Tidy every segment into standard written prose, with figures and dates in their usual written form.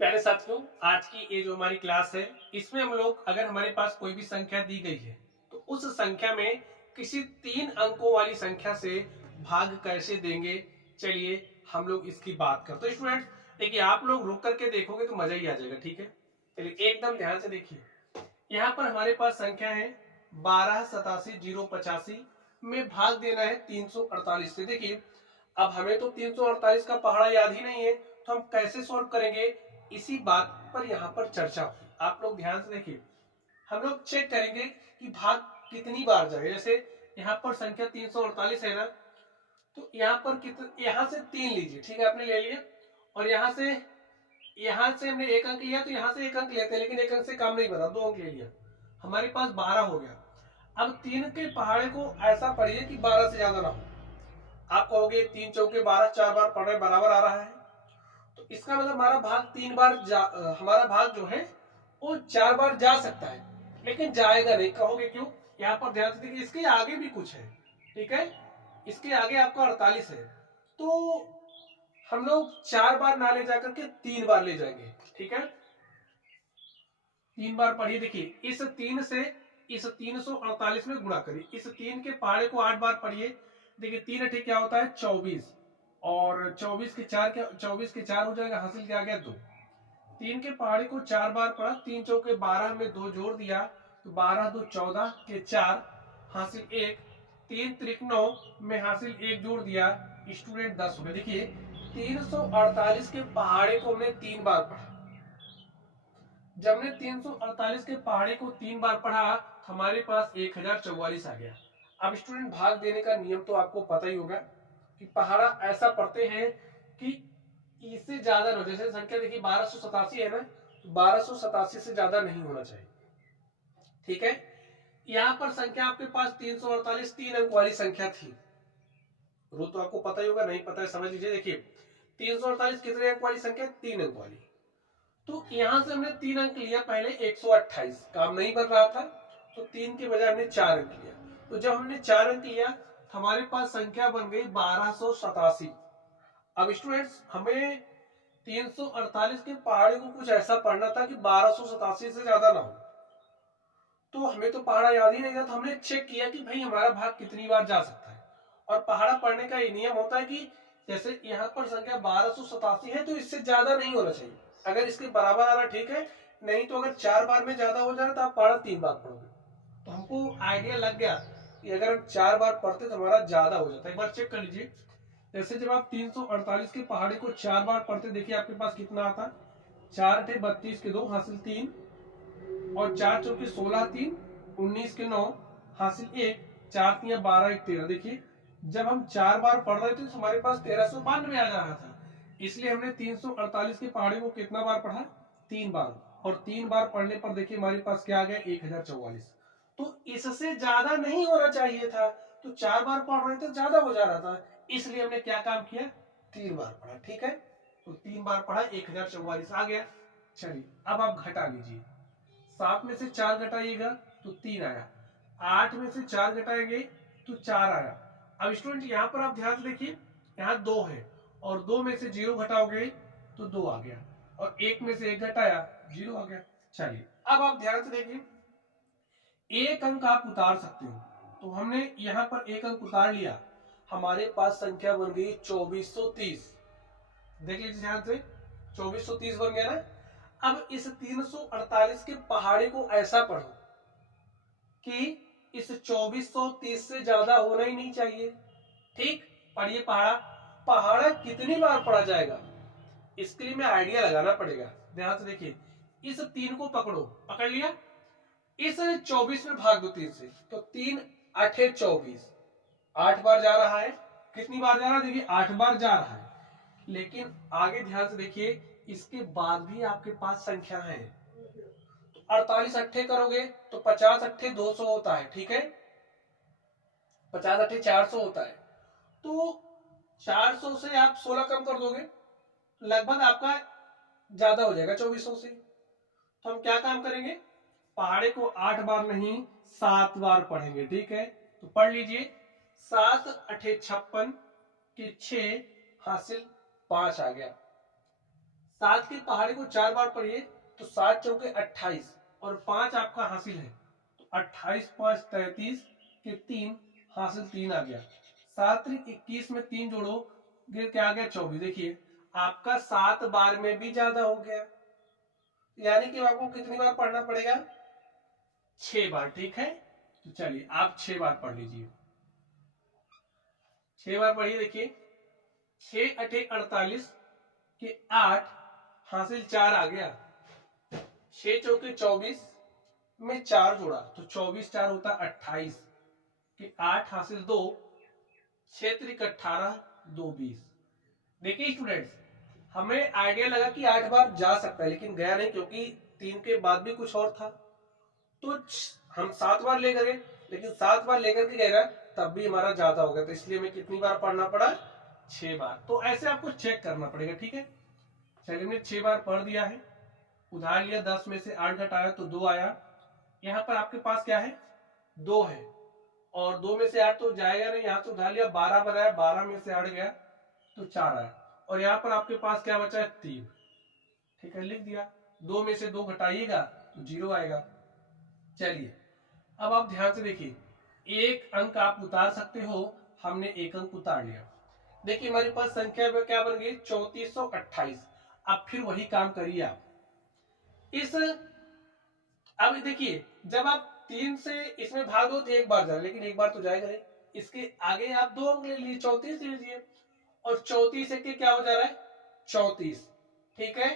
प्यारे साथियों, आज की ये जो हमारी क्लास है इसमें हम लोग अगर हमारे पास कोई भी संख्या दी गई है तो उस संख्या में किसी 3 अंकों वाली संख्या से भाग कैसे देंगे। चलिए हम लोग इसकी बात करते हैं। स्टूडेंट देखिए, आप लोग रुक करके देखोगे तो मजा ही आ जाएगा। ठीक है, चलिए एकदम ध्यान से देखिए। यहाँ पर हमारे पास संख्या है 1287,085 में भाग देना है 348 से। देखिए अब हमें तो 348 का पहाड़ा याद ही नहीं है, तो हम कैसे सॉल्व करेंगे, इसी बात पर यहाँ पर चर्चा हुई। आप लोग ध्यान से देखिए, हम लोग चेक करेंगे कि भाग कितनी बार जाए। जैसे यहाँ पर संख्या 348 है ना, तो यहाँ पर यहाँ से 3 लीजिए। ठीक है, आपने ले लिया, और यहाँ से हमने 1 अंक लिया, तो यहाँ से 1 अंक लेते हैं, लेकिन 1 अंक से काम नहीं बना, 2 अंक ले लिया, हमारे पास 12 हो गया। अब 3 के पहाड़े को ऐसा पढ़िए कि 12 से ज्यादा ना हो। आप कहोगे 3 चौके 12, 4 बार पढ़ रहे बराबर आ रहा है, तो इसका मतलब हमारा भाग 3 बार हमारा भाग जो है वो 4 बार जा सकता है, लेकिन जाएगा नहीं। कहोगे क्यों? यहाँ पर ध्यान से देखिए, इसके आगे भी कुछ है। ठीक है, इसके आगे आपका 48 है, तो हम लोग 4 बार ना ले जाकर के 3 बार ले जाएंगे। ठीक है, 3 बार पढ़िए। देखिए इस 3 से इस 348 में गुणा करिए। इस 3 के पहाड़े को 8 बार पढ़िए। देखिए 3 अठे क्या होता है 24, और 24 के 4 क्या, 24 के 4 हो जाएगा, हासिल क्या आ गया 2। 3 के पहाड़े को 4 बार पढ़ा, 3 चौके 12 में 2 जोड़ दिया, तो 12 2 14 के 4 हासिल 1, 3 त्रिक 9 में हासिल 1 जोड़ दिया, स्टूडेंट 10 हो गए। देखिए 348 के पहाड़े को हमने 3 बार पढ़ा। जब हमने 348 के पहाड़े को 3 बार पढ़ा, हमारे पास 1044 आ गया। अब स्टूडेंट भाग देने का नियम तो आपको पता ही होगा कि पहाड़ा ऐसा पढ़ते हैं कि इससे ज्यादा ना, जैसे संख्या देखिए 1287 है ना, तो 1287 से ज्यादा नहीं होना चाहिए। ठीक है, यहाँ पर संख्या आपके पास 348 3 अंक वाली संख्या थी। रूल तो आपको पता ही होगा, नहीं पता है समझ लीजिए। देखिए 348 कितने अंक वाली संख्या? 3 अंक वाली। तो यहां से हमने 3 अंक लिया पहले, 128 काम नहीं बन रहा था, तो 3 के बजाय हमने 4 अंक लिया। तो जब हमने 4 अंक लिया, हमारे पास संख्या बन गई 1287। अब स्टूडेंट्स हमें 348 के पहाड़े को कुछ ऐसा पढ़ना था कि 1287 से ज्यादा ना हो, तो हमें तो पहाड़ा याद ही नहीं था। तो हमने चेक किया कि भाई हमारा भाग कितनी बार जा सकता है, और पहाड़ा पढ़ने का ये नियम होता है कि जैसे यहाँ पर संख्या 1287 है, तो इससे ज्यादा नहीं होना चाहिए। अगर इसके बराबर आ रहा ठीक है, नहीं तो अगर 4 बार में ज्यादा हो जाए तो आप पहाड़ा 3 बार पढ़ोगे। तो हमको आइडिया लग गया कि अगर हम 4 बार पढ़ते तो हमारा ज्यादा हो जाता है। एक बार चेक कर लीजिए, जैसे जब आप 348 के पहाड़े को 4 बार पढ़ते, देखिए आपके पास कितना आता, 4 अठे 32 के 2 हासिल 3, और 4 चौके 16 3 19 के 9 हासिल 1, 4 3 12 1 13। देखिए जब हम 4 बार पढ़ रहे थे तो हमारे पास 1392 आ जा रहा था, इसलिए हमने 348 के पहाड़े को कितना बार पढ़ा? 3 बार, और 3 बार पढ़ने पर देखिए हमारे पास क्या आ गया? 1044। तो इससे ज्यादा नहीं होना चाहिए था, तो 4 बार पढ़ रहे थे ज्यादा हो जा रहा था, इसलिए हमने क्या काम किया? 3 बार पढ़ा। ठीक है, तो 3 बार पढ़ा, 1044 आ गया। चलिए अब आप घटा लीजिए, 7 में से 4 घटाइएगा तो 3 आया, 8 में से 4 घटाएंगे तो 4 आया। अब स्टूडेंट यहाँ पर आप ध्यान से देखिए, यहाँ 2 है, और 2 में से 0 घटाओगे तो 2 आ गया, और 1 में से 1 घटाया 0 आ गया। चलिए अब आप ध्यान से देखिए, एक अंक आप उतार सकते हो, तो हमने यहाँ पर 1 अंक उतार लिया, हमारे पास संख्या बन गई 2430। देख लीजिए ध्यान से, 2430 बन गया ना। अब इस 348 के पहाड़े को ऐसा पढ़ो कि इस 2430 से ज्यादा होना ही नहीं चाहिए। ठीक, पढ़िए पहाड़ा। पहाड़ा कितनी बार पढ़ा जाएगा, इसके लिए मैं आइडिया लगाना पड़ेगा। ध्यान से देखिए, इस 3 को पकड़ो, पकड़ लिया, इस 24 में भाग दो 3 से, तो 3 अठे 24, 8 बार जा रहा है। कितनी बार जा रहा है? देखिए 8 बार जा रहा है, लेकिन आगे ध्यान से देखिए, इसके बाद भी आपके पास संख्या है। तो 48 अट्ठे करोगे तो 50 अट्ठे 200 होता है। ठीक है, 50 अट्ठे 400 होता है, तो 400 से आप 16 कम कर दोगे, लगभग आपका ज्यादा हो जाएगा 2400 से। तो हम क्या काम करेंगे? पहाड़े को 8 बार नहीं 7 बार पढ़ेंगे। ठीक है, तो पढ़ लीजिए, 7 अठे 56 के 6 हासिल 5 आ गया, 7 के पहाड़े को 4 बार पढ़िए तो 7 चौके 28 और 5 आपका हासिल है, तो 28 5 33 के 3 हासिल 3 आ गया। 7 3 21 में 3 जोड़ो फिर क्या आ गया 24। देखिए आपका 7 बार में भी ज्यादा हो गया, यानी कि आपको कितनी बार पढ़ना पड़ेगा, 6 बार। ठीक है, तो चलिए आप 6 बार पढ़ लीजिए, 6 बार पढ़िए। देखिए 6 अठे 48 के 8 हासिल 4 आ गया, 6 चौके 24 में 4 जोड़ा तो 24 4 होता 28 के 8 हासिल 2, 6 त्रिक 18 2 20। देखिए स्टूडेंट्स, हमें आइडिया लगा कि 8 बार जा सकता है, लेकिन गया नहीं क्योंकि 3 के बाद भी कुछ और था। तो हम 7 बार लेकर गए, लेकिन 7 बार लेकर के गए ना तब भी हमारा ज्यादा हो गया, तो इसलिए हमें कितनी बार पढ़ना पड़ा, 6 बार। तो ऐसे आपको चेक करना पड़ेगा। ठीक है, चलिए हमने 6 बार पढ़ दिया है। उधार लिया, 10 में से 8 घटाया तो 2 आया। यहाँ पर आपके पास क्या है, 2 है, और 2 में से 8 तो जाएगा नहीं, यहाँ तो उधार लिया 12 बनाया, 12 में से 8 गया तो 4 आया, और यहाँ पर आपके पास क्या बचा है, 3। ठीक है, लिख दिया। 2 में से 2 घटाइएगा तो 0 आएगा। चलिए अब आप ध्यान से देखिए, एक अंक आप उतार सकते हो, हमने एक अंक उतार लिया। देखिए हमारे पास संख्या में क्या बन गई, 3428। अब फिर वही काम करिए आप इस, अब देखिए जब आप 3 से इसमें भाग दो तो एक बार जाए, लेकिन एक बार तो जाएगा नहीं, इसके आगे आप 2 अंक ले लीजिए, 34 ले लीजिए, और 34 एक क्या हो जा रहा है, 34। ठीक है,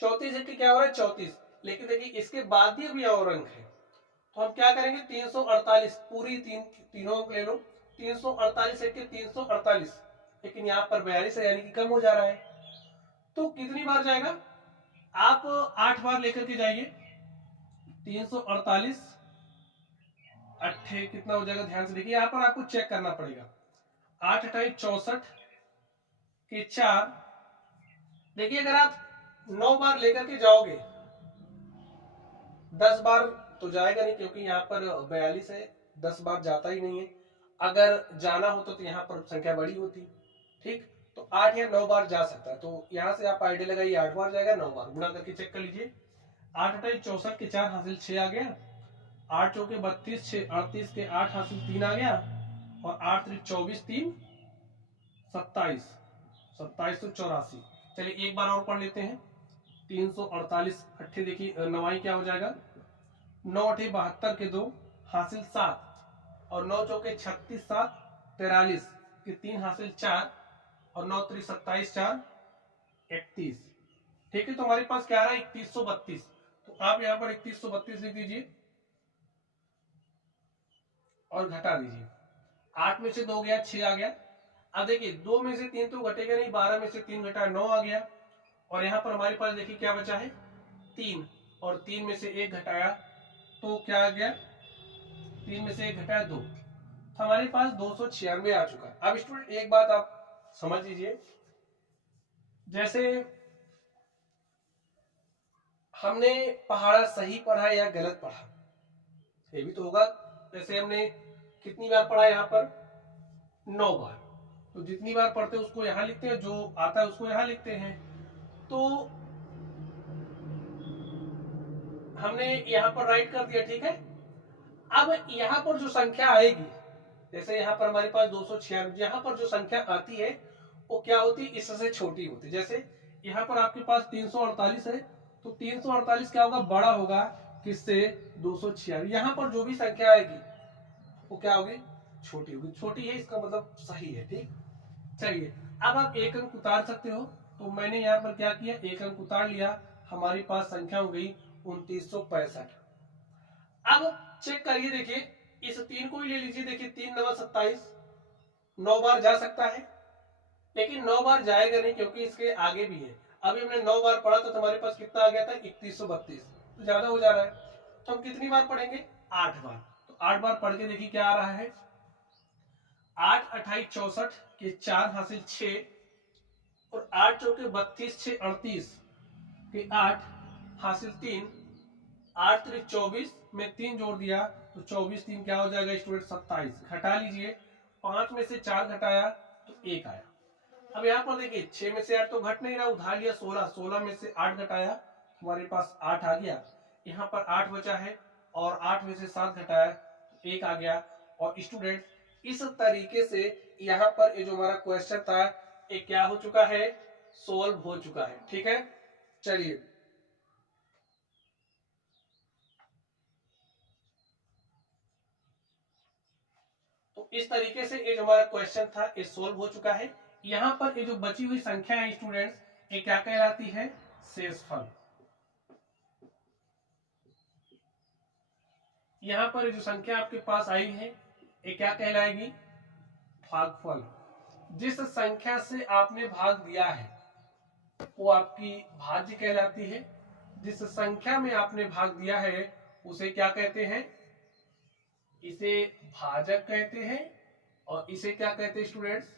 34 एक क्या हो रहा है, 34। लेकिन देखिए इसके बाद भी अभी और अंक है, तो हम क्या करेंगे, 348 पूरी तीनों अंक ले लो, 348 एक 348, लेकिन यहाँ पर 42 है, यानी कि कम हो जा रहा है। तो कितनी बार जाएगा, आप 8 बार लेकर के जाइए। 348 अट्ठे कितना हो जाएगा, ध्यान से देखिए, यहाँ पर आपको चेक करना पड़ेगा। 8 अट्ठाईस 64 के 4। देखिए अगर आप 9 बार लेकर के जाओगे, 10 बार तो जाएगा नहीं क्योंकि यहाँ पर 42 है, 10 बार जाता ही नहीं है। अगर जाना होता तो यहाँ पर संख्या बड़ी होती। ठीक, तो 8 या 9 बार जा सकता है, तो यहाँ से आप आइडिया लगाइए, 8 बार जाएगा, 9 बार गुणा करके चेक कर लीजिए। 8 अट्ठाईस 64 के 4 हासिल 6 आ गया, 8 चौके 32 6 38 के 8 हासिल 3 आ गया, और 8 त्रिक 24 3 27 27 तो 84। चलिए एक बार और पढ़ लेते हैं। 348 अट्ठे देखिए नवाई क्या हो जाएगा, 9 अठे 72 के 2 हासिल 7, और 9 चौके 36 7 43 के 3 हासिल 4, और 9 त्रिक 27 4 31। ठीक है, तो हमारे पास क्या आ रहा है, 3132। तो आप यहाँ पर 3132 लिख दीजिए और घटा दीजिए। 8 में से 2 गया, 6 आ गया। अब देखिए 2 में से 3 तो घटेगा नहीं, 12 में से 3 घटा 9 आ गया, और यहाँ पर हमारे पास देखिए क्या बचा है, 3, और 3 में से 1 घटाया तो क्या आ गया, 3 में से 1 घटाया 2, तो हमारे पास 296 आ चुका है। अब स्टूडेंट एक बात आप समझ लीजिए, जैसे हमने पहाड़ा सही पढ़ा या गलत पढ़ा, ये भी तो होगा। जैसे हमने कितनी बार पढ़ा, यहाँ पर 9 बार, तो जितनी बार पढ़ते हैं उसको यहाँ लिखते हैं, जो आता है उसको यहाँ लिखते हैं। तो हमने यहाँ पर राइट कर दिया। ठीक है, अब यहाँ पर जो संख्या आएगी, जैसे यहाँ पर हमारे पास 296, यहाँ पर जो संख्या आती है वो क्या होती है, इससे छोटी होती है। जैसे यहाँ पर आपके पास 348 है, तो 348 क्या होगा, बड़ा होगा किससे, 296। यहाँ पर जो भी संख्या आएगी वो क्या होगी, छोटी होगी। छोटी है इसका मतलब सही है। ठीक, चलिए अब आप एक अंक उतार सकते हो, तो मैंने यहाँ पर क्या किया, एक अंक उतार लिया, हमारे पास संख्या हो गई 2965। अब चेक करिए, देखिए इस 3 को ही ले लीजिए। देखिए 3 9 27, 9 बार जा सकता है, लेकिन 9 बार जाएगा नहीं क्योंकि इसके आगे भी है। अभी हमने 9 बार पढ़ा तो हमारे पास कितना आ गया था, 3132, तो ज्यादा हो जा रहा है। तो हम कितनी बार पढ़ेंगे, 8 बार। तो 8 बार पढ़ के देखिए क्या आ रहा है, 8 अट्ठाईस 64 के 4 हासिल 6, और 8 चौके 32 6 38 के 8 हासिल 3, 8 त्रिक 24 में 3 जोड़ दिया तो 24 3 क्या हो जाएगा स्टूडेंट, 27। घटा लीजिए, 5 में से 4 घटाया तो 1 आया। अब यहाँ पर देखिए 6 में से 8 तो घट नहीं रहा, उठा लिया 16, 16 में से 8 घटाया, हमारे पास 8 आ गया। यहाँ पर 8 बचा है और 8 में से 7 घटाया तो 1 आ गया। और स्टूडेंट इस तरीके से यहाँ पर ये जो हमारा क्वेश्चन था ये क्या हो चुका है, सोल्व हो चुका है। ठीक है, चलिए तो इस तरीके से ये जो हमारा क्वेश्चन था ये सोल्व हो चुका है। यहाँ पर ये जो बची हुई संख्या है स्टूडेंट्स, ये क्या कहलाती है, शेषफल। यहाँ पर जो संख्या आपके पास आई है ये क्या कहलाएगी, भागफल। जिस संख्या से आपने भाग दिया है वो आपकी भाज्य कहलाती है। जिस संख्या में आपने भाग दिया है उसे क्या कहते हैं, इसे भाजक कहते हैं। और इसे क्या कहते हैं स्टूडेंट्स,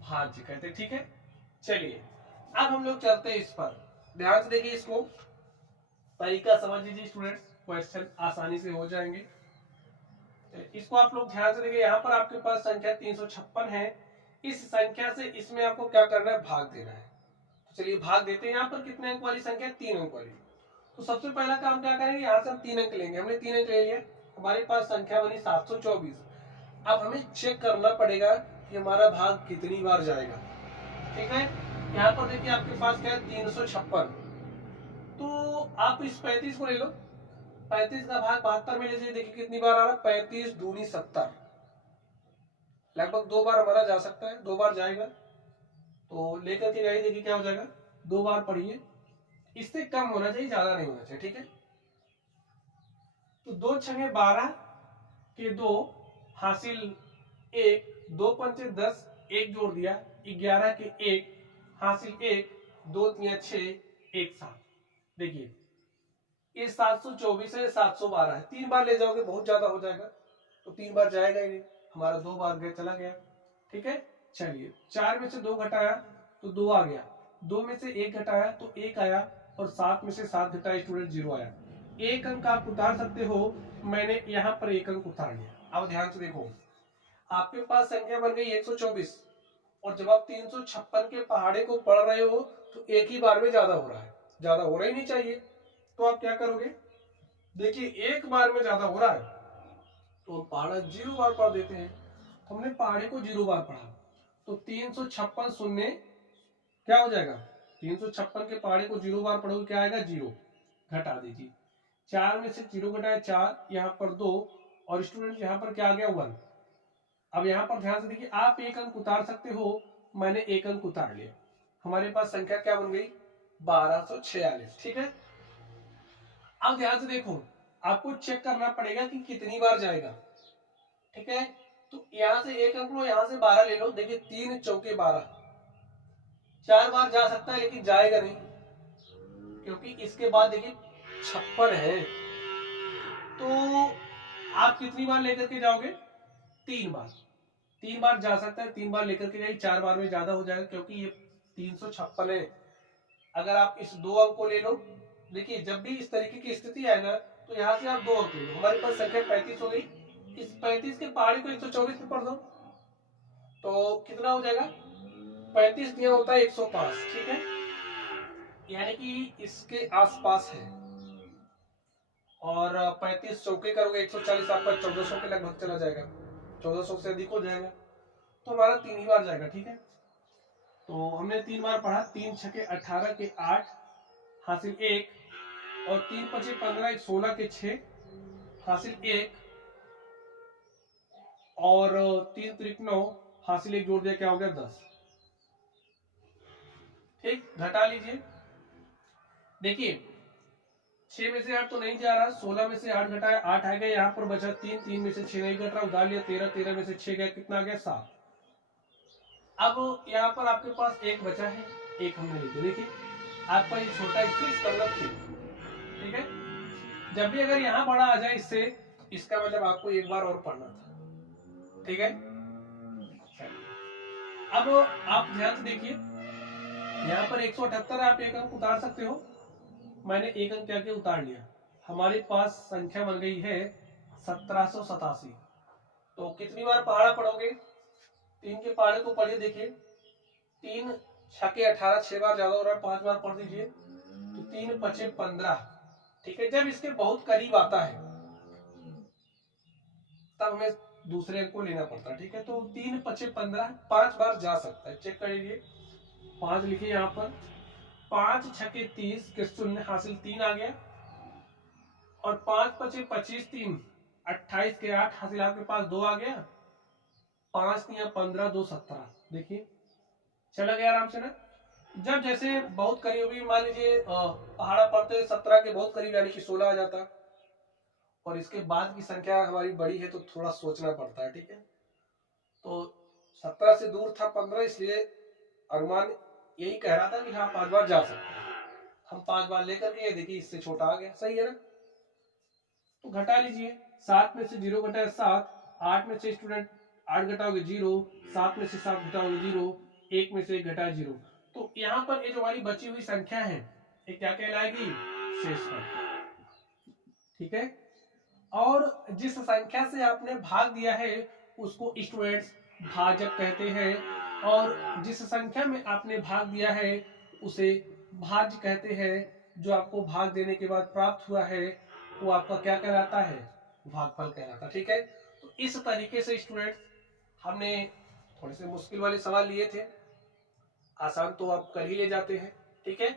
भाज्य कहते हैं। ठीक है, चलिए अब हम लोग चलते हैं इस पर, ध्यान से देखिए, इसको तरीका समझ लीजिए स्टूडेंट्स, क्वेश्चन आसानी से हो जाएंगे। इसको आप लोग ध्यान से देखिए, यहाँ पर आपके पास संख्या 356 है। इस संख्या से इसमें आपको क्या करना है, भाग देना है। तो चलिए भाग देते हैं। यहाँ पर कितने अंक वाली संख्या, 3 अंक वाली। तो सबसे पहला काम क्या करेंगे, यहाँ से हम 3 अंक लेंगे। हमने 3 अंक ले लिया, हमारे पास संख्या बनी 724। अब हमें चेक करना पड़ेगा कि हमारा भाग कितनी बार जाएगा। ठीक है, यहाँ पर देखिए आपके पास क्या है, 356। तो आप इस 35 को ले लो, 35 का भाग 72 में लीजिए, देखिए कितनी बार आ रहा है, 35 दूनी 70, लगभग 2 बार हमारा जा सकता है, 2 बार जाएगा। तो लेकर के जाइए, देखिए क्या हो जाएगा, 2 बार पढ़िए, इससे कम होना चाहिए, ज्यादा नहीं होना चाहिए। ठीक है, तो 2 छंगे 12 के 2 हासिल 1, 2 पंचे 10, 1 जोड़ दिया 11 के 1 हासिल 1, 2 तिया 6, 1 7। देखिए ये 724 है, 712 है, 3 बार ले जाओगे बहुत ज्यादा हो जाएगा, तो 3 बार जाएगा ही नहीं, हमारा 2 बार गया चला गया। ठीक है, चलिए 4 में से 2 घटाया तो 2 आ गया, 2 में से 1 घटाया तो 1 आया, और 7 में से 7 घटाया स्टूडेंट 0 आया। एक अंक आप उतार सकते हो, मैंने यहाँ पर एक अंक उतार लिया। अब ध्यान से देखो, आपके पास संख्या बन गई 124, और जब आप 356 के पहाड़े को पढ़ रहे हो तो एक ही बार में ज्यादा हो रहा है, ज्यादा होना ही नहीं चाहिए। तो आप क्या करोगे, देखिए एक बार में ज्यादा हो रहा है तो पहाड़ा 0 बार पढ़ देते हैं। हमने पहाड़े को 0 बार पढ़ा, तो 356 शून्य क्या हो जाएगा, 356 के पहाड़े को 0 बार पढ़ोगे क्या आएगा, 0, घटा दीजिए। 4 में से 0 घटाया 4, यहाँ पर 2, और स्टूडेंट यहाँ पर क्या आ गया, 1। अब यहाँ पर ध्यान से देखिए, आप एक अंक उतार सकते हो, मैंने एक अंक उतार लिया, हमारे पास संख्या क्या बन गई, 1246। ठीक है, अब ध्यान से देखो, आपको चेक करना पड़ेगा कि कितनी बार जाएगा। ठीक है, तो यहां से एक अंक लो, यहां से 12 ले लो, देखिए 3 चौके 12, 4 बार जा सकता है लेकिन जाएगा नहीं, क्योंकि इसके बाद देखिए 56 है। तो आप कितनी बार लेकर के जाओगे, 3 बार, 3 बार जा सकता है, 3 बार लेकर के जाइए, 4 बार में ज्यादा हो जाएगा क्योंकि ये 356 है। अगर आप इस 2 अंक को ले लो, देखिए जब भी इस तरीके की स्थिति है ना, तो यहाँ से आप 2 अंक ले लो, हमारे पास संख्या 35 हो गई। इस 35 के पहाड़ी को 124 पे पढ़ दो, तो कितना हो जाएगा, 35 दिया होता है 105। ठीक है, यानी कि इसके आसपास है, और 35 चौके करोगे 140, आपका 1400 के लगभग चला जाएगा, 1400 से अधिक हो जाएगा, तो हमारा 3 ही बार जाएगा। ठीक है, तो हमने 3 बार पढ़ा, 3 छके 18 के 8 हासिल 1, और 3 पचे 15, 16 के 6 हासिल 1, और 3 त्रिक 9 हासिल 1 जोड़ दिया, क्या हो गया, 10। ठीक, घटा लीजिए, देखिए 6 में से 8 तो नहीं जा रहा, 16 में से 8 घटाया 8 आएगा, यहाँ पर बचा 3, 3 में से 6 नहीं घट रहा, उधार लिया 13, 13 में से 6 गया, कितना आ गया, 7। अब यहाँ पर आपके पास एक बचा है, एक हमने लिखे, देखिए आपका ये छोटा इसका मतलब ठीक है, जब भी अगर यहाँ बड़ा आ जाए इससे, इसका मतलब आपको एक बार और पढ़ना था। ठीक है, अब आप ध्यान से देखिए, यहाँ पर 178 आप एक अंक उतार सकते हो, मैंने एक अंक क्या किया, उतार लिया, हमारे पास संख्या बन गई है 1787। तो कितनी बार पहाड़ा पढ़ोगे, 3 के पहाड़े को पढ़िए, देखिए 3 छके 18, 6 बार ज्यादा हो रहा है, 5 बार पढ़ दीजिए तो 3 पचे 15। ठीक है, जब इसके बहुत करीब आता है तब हमें दूसरे अंक को लेना पड़ता है। ठीक है, तो 3 पचे 15 5 बार जा सकता है, चेक कर लीजिए। 5 लिखिए यहाँ पर, 5 छके 30 के शून्य हासिल 3 आ गया, और 5 पचे 25, 3 28 के 8 हासिल आपके पास 2 आ गया, 5 3 15, 2 17। देखिए चला गया आराम से ना। जब जैसे बहुत करीबी, मान लीजिए पहाड़ा पड़ते 17 के बहुत करीब यानी कि 16 आ जाता, और इसके बाद की संख्या हमारी बड़ी है तो थोड़ा सोचना पड़ता है। ठीक है, तो 17 से दूर था 15, इसलिए अनुमान यही कह रहा था कि हाँ 5 बार जा सकते हैं। हम 5 बार लेकर के, देखिए इससे छोटा आ गया, सही है ना। तो घटा लीजिए, 7 में से 0 घटाए 7, 8 में से स्टूडेंट 8 घटाओगे 0, 7 में से 7 घटाओगे 0, 1 में से 1 घटाए 0। तो यहाँ पर ये जो हमारी बची हुई संख्या है ये क्या कहलाएगी, शेषफल। ठीक है, और जिस संख्या से आपने भाग दिया है उसको स्टूडेंट्स भाजक कहते हैं, और जिस संख्या में आपने भाग दिया है उसे भाज्य कहते हैं। जो आपको भाग देने के बाद प्राप्त हुआ है वो आपका क्या कहलाता है, भागफल कहलाता है। ठीक है, तो इस तरीके से स्टूडेंट्स हमने थोड़े से मुश्किल वाले सवाल लिए थे, आसान तो आप कर ही ले जाते हैं। ठीक है,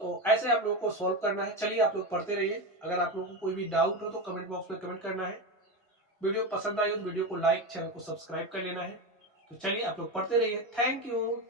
तो ऐसे आप लोगों को सॉल्व करना है। चलिए आप लोग पढ़ते रहिए, अगर आप लोगों को कोई भी डाउट हो तो कमेंट बॉक्स में कमेंट करना है। वीडियो पसंद आई तो वीडियो को लाइक, चैनल को सब्सक्राइब कर लेना है। तो चलिए आप लोग पढ़ते रहिए, थैंक यू।